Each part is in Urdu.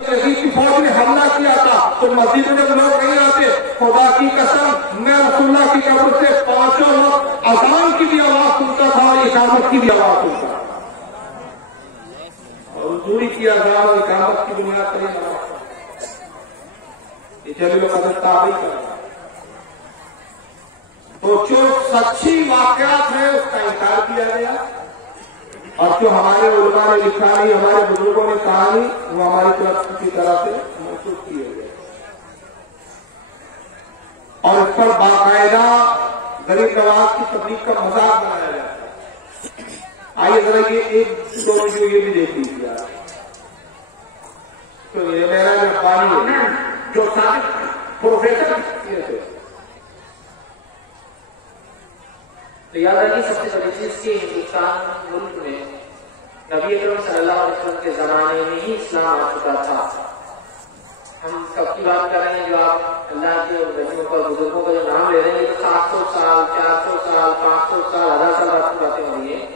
یزید کی فوج نے حملہ کیا تھا تو مسجد میں جب لوگ نہیں آتے، خدا کی قسم میں رسول اللہ کی قبر سے 5 وقت اذان کی بھی آواز سنتا تھا اور اقامت کی بھی آواز سنتا تھا، اور حضوری کی اذان اور اقامت کی بنیاد پر یہ جلیل القدر تابعی کرتا۔ تو جو سچی واقعات ہیں اس کا انکار کیا گیا، اور جو ہمارے علماء نے لکھا نہیں، ہمارے بزرگوں نے کہا نہیں، وہ ہماری طرف کی طرح سے منسوخ کیے گئے، اور اس پر باقاعدہ غریب نواز کی تبلیغ کا مذاق بنایا جاتا ہے۔ آئیے ذرا یہ ایک دو ویڈیو یہ بھی دیکھ لیجیے آپ۔ تو یہ میرا ربانی ہے جو سابق پروفیسر تھے، تو یاد رکھیے سب سے بڑی چیز کہ ہندوستان ملک میں نبی اکرم صلی اللہ علیہ وسلم کے زمانے میں ہی اسلام آ چکا تھا۔ ہم سب کی بات کر رہے ہیں، جو آپ اللہ کے اور نبیوں کا بزرگوں کا جو نام لے رہے ہیں، یہ تو 700 سال 400 سال 500 سال 1000 سال بعد کی باتیں ہو رہی ہیں۔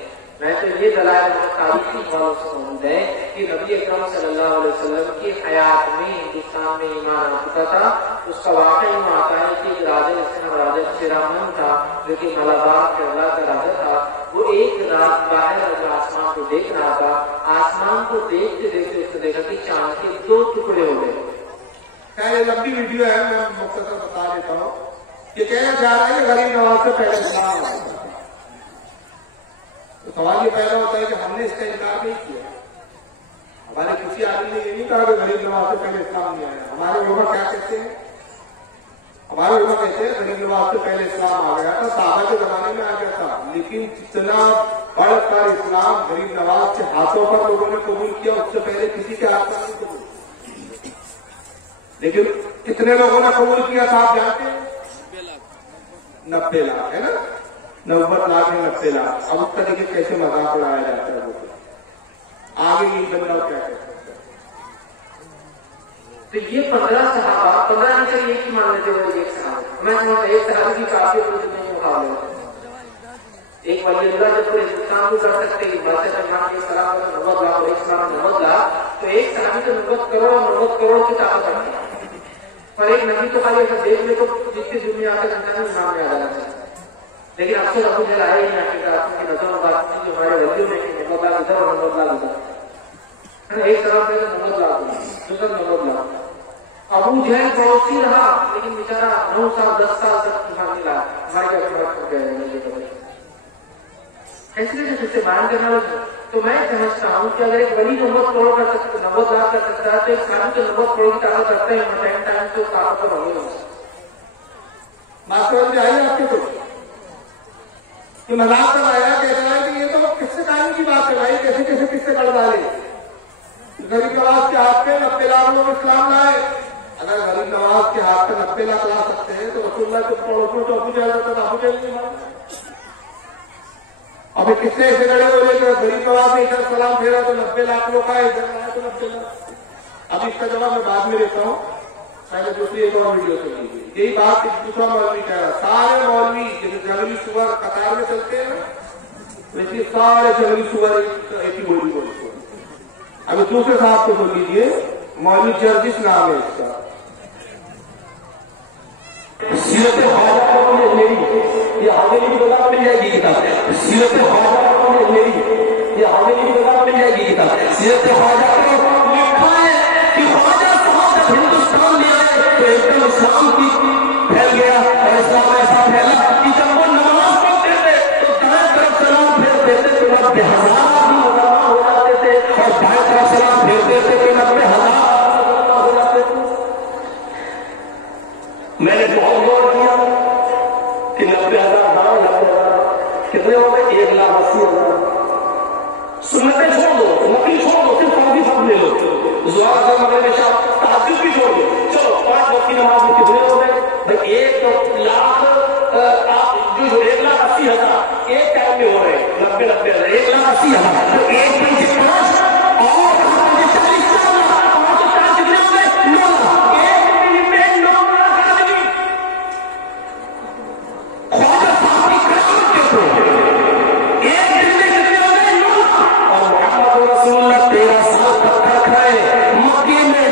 میں تو یہ دلائل تاریخی حوالوں سے موجود ہے کہ نبی اکرم صلی اللہ علیہ وسلم کی حیات میں ہندوستان میں ایمان آ چکا تھا۔ اس کا واقعہ یوں آتا ہے کہ ایک راجا جس کا نام راجا شیرامن تھا، جو کہ ملابار کیرلا کا راجا تھا، وہ ایک رات باہر اپنے آسمان کو دیکھ رہا تھا۔ آسمان کو دیکھتے دیکھتے اس نے دیکھا کہ چاند کے 2 ٹکڑے ہو گئے۔ یہ لمبی ویڈیو ہے، میں مختصر بتا دیتا ہوں۔ یہ کہنا چاہ رہا ہے کہ غریب نواز سے پہلے اسلام آیا تھا۔ تو سوال یہ پیدا ہوتا ہے کہ ہم نے اس کا انکار نہیں کیا، ہمارے کسی آدمی نے یہ نہیں کہا کہ غریب نواز سے پہلے اسلام نہیں آیا۔ ہمارے علماء کیا کہتے ہیں؟ ہمارے علماء کہتے ہیں غریب نواز سے پہلے اسلام آ گیا تھا، صحابہ کے زمانے میں آ گیا تھا، لیکن جتنا بڑھ کر اسلام غریب نواز کے ہاتھوں پر لوگوں نے قبول کیا، اس سے پہلے کسی کے ہاتھ پر نہیں قبول کیا۔ لیکن کتنے لوگوں نے قبول کیا تھا آپ جانتے ہیں؟ 90 لاکھ ہے نا، 90 لاکھ ہے 90 لاکھ۔ اب اس کا دیکھیں کیسے مذاق اڑایا جاتا ہے، وہ آگے یہ بندہ کیا کہتا ہے۔ تو یہ 15 صحابہ، 15 نہیں کر ایک ہی مان لیتے وہ ایک صحابہ، میں ایک صحابہ کی کافی وجود نہیں مقابلے ہوتے۔ ایک ولی اللہ جب پورے ہندوستان کو کر سکتے ہیں، بادشاہ سلمان کے سلام 90 لاکھ اور ایک سلام 90 لاکھ، تو ایک صحابی تو 90 کروڑ کی طاقت رکھتے ہیں، پر ایک نبی تو خالی ایسا دیکھ لے تو جس کی دنیا آتا جنتا ہے نام میں آ جانا چاہیے۔ لیکن اب سے ابو جہل آئے ہی آپ کی نظر بات کی جو ہمارے ولیوں میں 90 لاکھ ادھر اور 90 لاکھ ادھر، ایک طرف سے 90 لاکھ دوسرا 90 لاکھ۔ ابو جہل پڑوسی رہا لیکن بیچارہ 9 سال 10 سال تک ایمان نہیں لایا، ہمارے کیا فرق ہو گیا ایسے سے بیان کرنا ہوگا۔ تو میں سمجھتا ہوں کہ اگر ایک ولی 90 کروڑ کر سکتا ہے، 90 لاکھ کر سکتا ہے، تو ایک صحابی جو 90 کروڑ کی طاقت رکھتے ہیں ٹائم تو طاقت پر ہوگی ماسٹر جی آئیے آپ کے تو مذاق بنایا کہہ رہا ہے کہ یہ تو کس سے کہانی کی بات ہے بھائی، کیسے کیسے کس سے کر ڈالے۔ غریب نواز کے ہاتھ پہ 90 لاکھ لوگ اسلام لائے۔ اگر غریب نواز کے ہاتھ پہ 90 لاکھ لا سکتے ہیں تو رسول اللہ کے پڑوسوں تو ابو جہل ہوتا تھا، ابو جہل نہیں مانتا۔ ابھی کس سے ایسے لڑے ہوئے کہ غریب نواز نے ادھر سلام پھیرا تو 90 لاکھ لوگ آئے، ادھر آیا تو 90 لاکھ۔ اب اس کا جواب میں بعد میں دیتا ہوں، پہلے دوسری ایک اور ویڈیو سے لیجیے۔ یہی بات ایک دوسرا مولوی کہہ رہا، سارے مولوی جیسے جنگلی سور قطار میں چلتے ہیں نا، ویسے سارے جنگلی سور ایک ہی بولی بولتے ہیں۔ ابھی دوسرے صاحب کو بول لیجیے، مولوی جرجس نام ہے اس کا۔ سیرت خواجہ میں میری یہ حویلی کی بتا مل جائے گی کتاب، سیرت خواجہ میں میری یہ حویلی کی بتا مل جائے گی کتاب۔ سیرت خواجہ کو لکھا ہے کہ خواجہ صاحب جب ہندوستان میں آئے تو ایک دم اسلام کی پھیل گیا، اور اسلام ایسا پھیلا کہ جب وہ نماز پڑھتے تھے تو دائیں طرف سلام پھیرتے تھے تو 90,000 آدمی مسلمان ہو جاتے تھے، اور بائیں طرف سلام پھیرتے تھے تو 90,000 ہو جاتے تھے۔ میں نے بہت غور کیا کہ 90,000 کتنے ہو گئے، 1,80,000۔ سنتیں چھوڑ دو، نقل چھوڑ دو، صرف فرضی فرض لے لو، زوال سے مغرب شام تحجد بھی چھوڑ دو، چلو 5 وقت کی نماز میں کتنے ہو گئے بھائی؟ 1,00,000 جو 1,80,000 ایک ٹائم میں ہو رہے ہیں، 90,000 1,80,000 تو ایک دن سے 5 اور 40 سال کتنے ہو گئے؟ 9 لاکھ۔ ایک دن میں 9 لاکھ آدمی خواجہ صاحب کی قیامت کے تو ایک دن میں کتنے ہو گئے؟ 9 لاکھ۔ اور محمد رسول اللہ 13 سال تک رکھ رہے مکے میں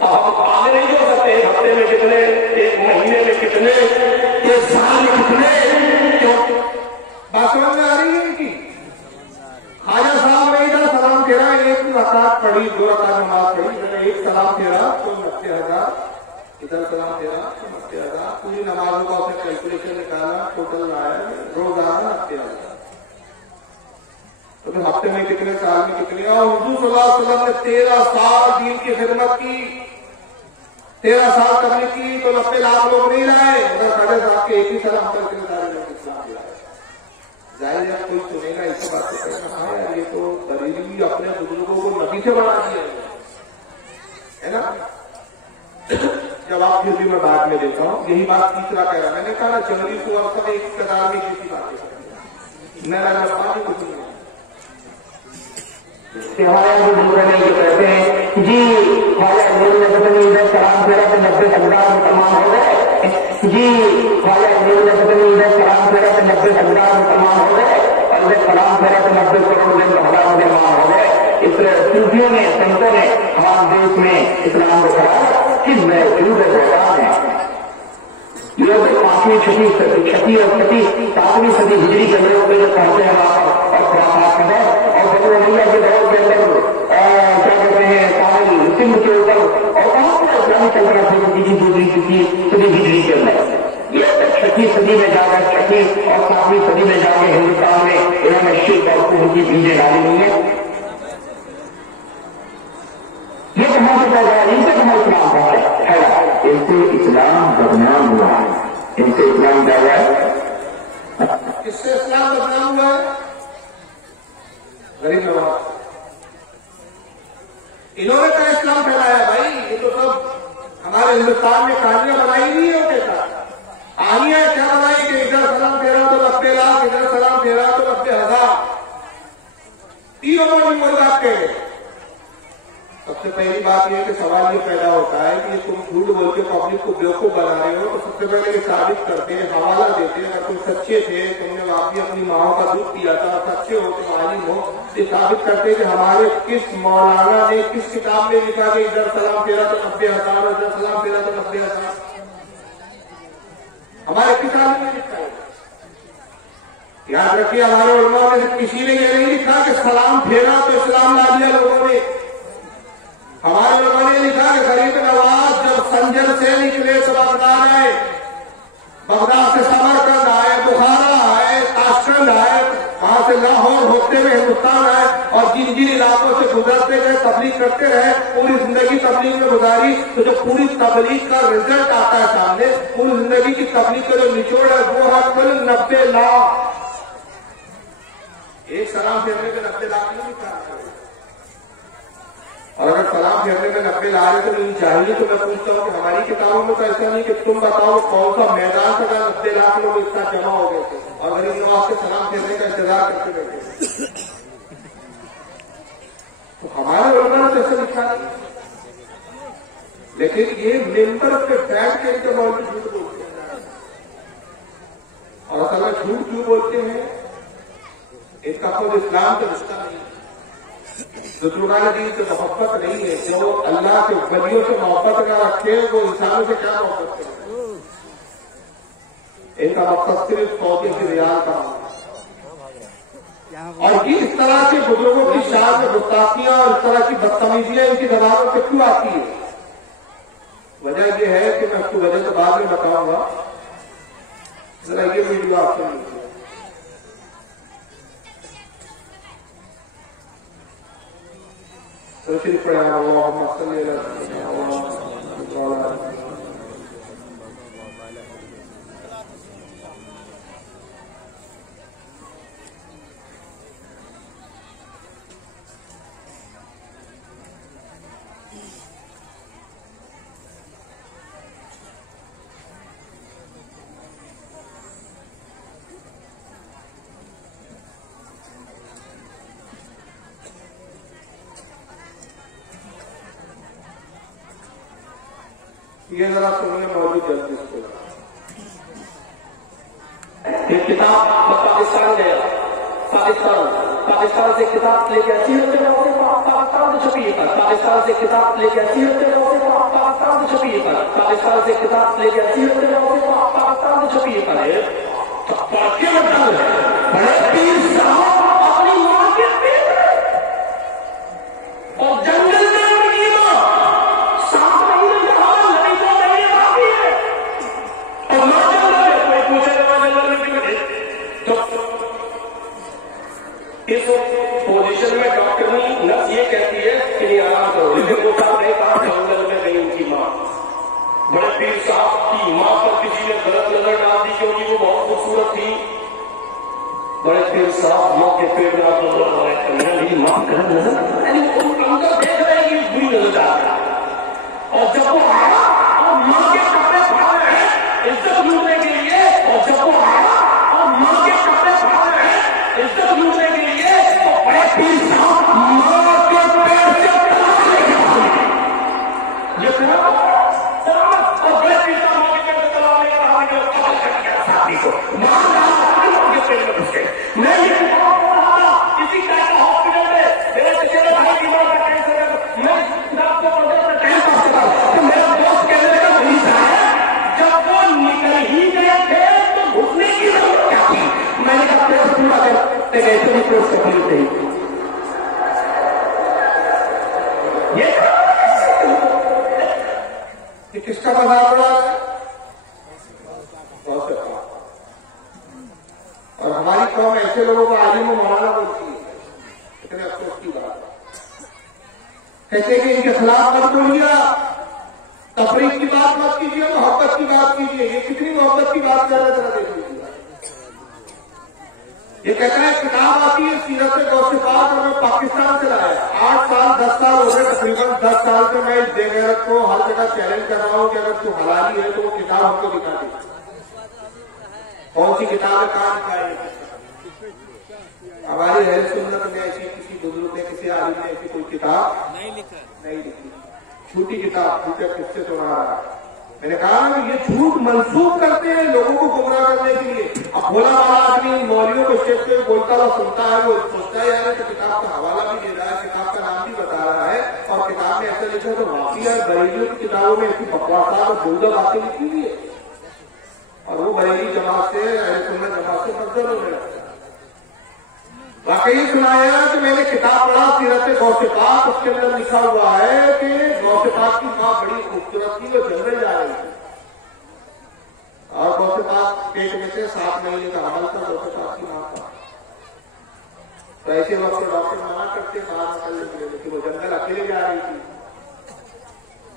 اب ہم آگے نہیں ہو سکتے ایک ہفتے میں کتنے، ایک مہینے میں کتنے، ایک سال میں کتنے. کیوں بات سمجھ میں آ رہی ہے ان کی؟ خواجہ صاحب نے ادھر سلام پھیرا، ایک رکعت پڑھی، 2 رکعت نماز پڑھی، میں نے ایک سلام پھیرا تو 90,000، ادھر سلام پھیرا تو 90,000، پوری نمازوں کا اس نے کیلکولیشن نکالا، ٹوٹل آیا روزانہ 90,000. تو پھر ہفتے میں کتنے، سال میں کتنے؟ اور حضور صلی اللہ علیہ وسلم نے 13 سال دین کی خدمت کی، 13 سال تبلیغ کی، تو 90 لاکھ لوگ نہیں لائے. اگر خواجہ صاحب کے ایک ہی سلام پر کے سارے لوگ اسلام لائے. ظاہر ہے کوئی سنے گا اس بات سے کہنا، ہاں یار یہ تو بریلوی اپنے بزرگوں کو نبی سے بنا دیا ہے نا. جواب پھر بھی میں بعد میں دیتا ہوں. یہی بات تیسرا کہہ رہا، میں نے کہا نا جوہری کو اور سب ایک قطار میں کسی بات نہیں کچھ نہیں. ہمارے بزرگ نے یہ کہتے ہیں جی خواجہ امیر نے پتہ نہیں ادھر سلام پھیرا تو 90 سردار مسلمان ہو گئے. جی خواجہ امیر نے پتہ نہیں ادھر سلام پھیرا تو 90 سردار مسلمان ہو گئے، اور ادھر سلام پھیرا تو 90 کروڑ مسلمان ہو گئے. اس صوفیوں نے، سنتوں نے ہمارے دیش میں اسلام کو کہا کہ میں جنوب بہتان ہے. لوگ 5ویں 6ویں اور 7ویں صدی ہجری کے لوگ جو پہنچے ہیں وہاں پر اور خرافات کے دور اور بطریا کے دور کے اندر کیا کہتے ہیں کامل سندھ کے اوپر اور وہاں پر اسلامی کلچر تھی 2 صدی ہجری کے اندر. یہ 6ویں صدی میں جا کر 6ویں اور 7ویں صدی میں جا کے ہندوستان میں انہوں نے شرک اور کفر کی بیجیں ڈالی ہوئی ہیں. یہ کہاں سے پیدا ہے؟ ان سے کہاں اسلام پہنچا ہے؟ ان سے اسلام بدنام ہوا ہے. ان سے اسلام کیا ہوا ہے؟ کس سے اسلام بدنام ہوا ہے؟ غریب نواز. انہوں نے کیا اسلام پھیلایا بھائی؟ یہ تو سب ہمارے ہندوستان میں کہانیاں بنائی نہیں ہے. ان کے ساتھ کہانیاں کیا بنائی کہ ادھر سلام پھیرا تو 90 لاکھ، ادھر سلام پھیرا تو 90,000. تینوں بڑی بات کہہ گئے. سب سے پہلی بات یہ ہے کہ سوال یہ پیدا ہوتا ہے کہ تم جھوٹ بول کے پبلک کو بیوقوف بنا رہے ہو. تو سب سے پہلے یہ ثابت کرتے ہیں، حوالہ دیتے ہیں. اگر تم سچے تھے، تم نے واقعی اپنی ماں کا دودھ پیا تھا، سچے ہو، تم عالم ہو، یہ ثابت کرتے ہیں کہ ہمارے کس مولانا نے کس کتاب میں لکھا کہ ادھر سلام پھیرا تو 90,000، ادھر سلام پھیرا تو 90,000. ہمارے کس عالم نے لکھا ہے؟ یاد رکھیے ہمارے علماء میں سے کسی نے یہ نہیں لکھا کہ سلام پھیرا تو اسلام لا دیا لوگوں نے. ہمارے لوگوں نے لکھا کہ غریب نواز جب سنجر سے نکلے تو بغداد آئے، بغداد سے سمرقند آئے، بخارا آئے، تاشکند آئے، وہاں سے لاہور ہوتے ہوئے ہندوستان آئے، اور جن جن علاقوں سے گزرتے گئے تبلیغ کرتے رہے، پوری زندگی تبلیغ میں گزاری. تو جو پوری تبلیغ کا رزلٹ آتا ہے سامنے، پوری زندگی کی تبلیغ کا جو نچوڑ ہے وہ ہے کل 90 لاکھ. ایک سلام پھیرنے میں 90 لاکھ نہیں لکھا. اور اگر سلام پھیرنے میں 90 لاکھ تو نہیں چاہیے تو میں پوچھتا ہوں کہ ہماری کتابوں میں تو ایسا نہیں کہ تم بتاؤ کون سا میدان سے 90 لاکھ لوگ اس کا جمع ہو گئے تھے اور غریب نواز کے سلام پھیرنے کا انتظار کرتے بیٹھے تھے. تو ہمارے علماء نے ایسا لکھا نہیں. لیکن یہ ممبر پہ بیٹھ کے ان کے بہت جھوٹ بولتے ہیں. اور اصل میں جھوٹ کیوں بولتے ہیں؟ ان کا خود اسلام کا رشتہ نہیں ہے، بزرگان دین سے محبت نہیں ہے. جو اللہ کے ولیوں سے محبت نہ رکھے وہ انسانوں سے کیا محبت کرے؟ ان کا مقصد صرف 100 ریال کا. اور یہ اس طرح کے بزرگوں کی شان میں گستاخیاں اور اس طرح کی بدتمیزیاں ان کی زبانوں سے کیوں آتی ہے؟ وجہ یہ ہے کہ میں اس کو وجہ تو بعد میں بتاؤں گا. ذرا یہ ویڈیو آپ سے لیجیے. شریف پڑھا اللہم صلی علی سیدنا یہ ذرا سننے موجود جلدی سے. ایک کتاب پاکستان گیا، پاکستان سے کتاب لے کے اچھی ہوتے پاکستان سے چھپی ہے، پاکستان سے کتاب لے کے سیرت روزے پاکستان سے چھپی ہے، پاکستان سے کتاب لے کے سیرت روزے پاکستان سے چھپی ہے، کیا مطلب ہے؟ بڑے پیر صاحب اپنی ماں کے پیٹ اور جنگل میں ان کی ماں 7 مہینے جہاں لڑی تو نہیں باقی ہے، اور ماں جنگل میں کوئی پوچھے گا جنگل میں کیوں نہیں؟ اس پوزیشن میں ڈاکٹرنی نرس یہ کہتی ہے کہ یہ آرام کرو، لیکن وہ صاحب نہیں کہا جنگل میں گئی ان کی ماں۔ بڑے پیر صاحب کی ماں پر کسی نے غلط نظر ڈال دی کیونکہ وہ بہت خوبصورت تھی۔ بڑے پیر صاحب ماں کے پیٹ میں آپ نظر آ رہے ہیں، میری ماں غلط نظر یعنی اندر دیکھ رہے ہیں کہ بری نظر آ رہا ہے، اور جب وہ آیا اور ماں کے کپڑے پھاڑ رہے ہیں عزت لوٹنے کے لیے، اور جب وہ آیا اور ماں کے کپڑے پھاڑ رہے ہیں عزت لوٹنے کے لیے، تو بڑے پیر صاحب ماں کے پیٹ سے طلاق لے کے آئے۔ یہ کرا اور بڑے پیر صاحب ماں کے پیٹ سے طلاق لے کر آنے کے بعد ساتھی کو ماں کے پیٹ میں گھس گئے۔ میں یہ بول رہا تھا اسی طرح کا ہاسپٹل میں میرے چچیرے بھائی کی ماں کا کینسر ہے، میں ڈاکٹر کو پڑھنے میں ٹائم پاس کرتا ہوں کہ میرا دوست کہنے کا مریض ہے، جب وہ نکل ہی گئے تھے تو گھسنے کی ضرورت کیا تھی؟ میں نے کہا پیسہ پورا کرتے گئے تو بھی پیسہ کبھی نہیں۔ یہ کس کا مذاق اڑا ہے؟ بہت اچھا۔ اور ہماری قوم ایسے لوگوں کو عالم و مولانا بولتی ہے، اتنے افسوس کی بات ہے۔ کہتے کہ ان کے خلاف مت بولیے، تفریح کی بات مت کیجیے، محبت کی بات کیجیے۔ یہ کتنی محبت کی بات کر رہے ذرا دیکھ لیجیے۔ یہ کہتا ہے کتاب آتی ہے سیرت غوث پاک، اور میں پاکستان سے لایا 8 سال 10 سال ہو گئے، تقریباً 10 سال سے میں اس بے غیرت کو ہر جگہ چیلنج کر رہا ہوں کہ اگر تو حلالی ہے تو وہ کتاب ہم کو دکھا دے۔ کون سی کتاب ہے؟ کہاں دکھائے؟ ہماری اہل سنت میں ایسی کسی بزرگ نے کسی عالم نے ایسی کوئی کتاب نہیں لکھی، جھوٹی کتاب، جھوٹے قصے سنا رہا ہے۔ میں نے کہا نا یہ جھوٹ منسوخ کرتے ہیں لوگوں کو گمراہ کرنے کے لیے۔ اب بھولا والا آدمی مولویوں کو اسٹیج پہ بولتا ہوا سنتا ہے، وہ سوچتا ہے یار تو کتاب کا حوالہ بھی دے رہا ہے، کتاب کا نام بھی بتا رہا ہے، اور کتاب میں ایسا لکھا تو واقعی ہے بریلیوں کی کتابوں میں ایسی بکواسات اور بولدہ باتیں لکھی ہوئی ہے، اور وہ بریلی جماعت سے اہل سنت جماعت سے مقدر ہو گیا۔ واقعی سنایا کہ میں نے کتاب پڑھا سیرت غوث پاک، اس کے اندر لکھا ہوا ہے کہ غوث پاک کی ماں بڑی خوبصورت تھی، وہ جنگل جا رہی تھی، اور غوث پاک پیٹ میں سے 7 مہینے کا حمل تھا غوث پاک کی ماں کا۔ تو ایسے وقت ڈاکٹر منع کرتے باہر نکلنے کے لیے کہ وہ جنگل اکیلے جا رہی تھی۔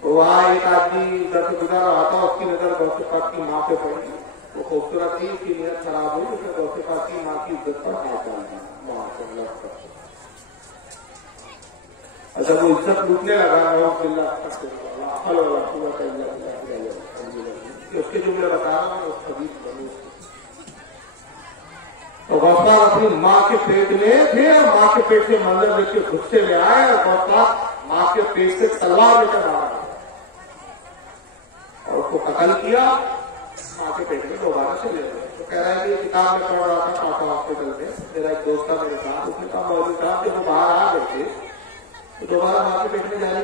تو وہاں ایک آدمی ادھر سے گزر رہا تھا، اس کی نظر غوث پاک کی ماں پہ پڑی، وہ خوبصورت تھی، اس کی نیت خراب ہوئی، اس نے غوث پاک کی ماں کی عزت پر ہاتھ ڈال دی۔ اور جب وہ عزت لوٹنے لگا اس کے جملے بتا رہا ہوں اس حدیث بنو، تو غوث پاک اپنی ماں کے پیٹ میں تھے، اور ماں کے پیٹ سے منظر دیکھ کے غصے میں آئے، اور غوث پاک ماں کے پیٹ سے تلوار لے کر آ رہا اور اس کو قتل کیا، ماں کے پیٹ میں دوبارہ سے لے گئے۔ تو کہہ رہا ہے کہ یہ کتاب میں پڑھ رہا تھا ٹاٹا ہاسپٹل میں، میرا ایک دوست تھا میرے ساتھ، اس نے کہا مولوی صاحب جب وہ باہر آ گئے تھے تو دوبارہ ماں کے پیٹ میں جا رہی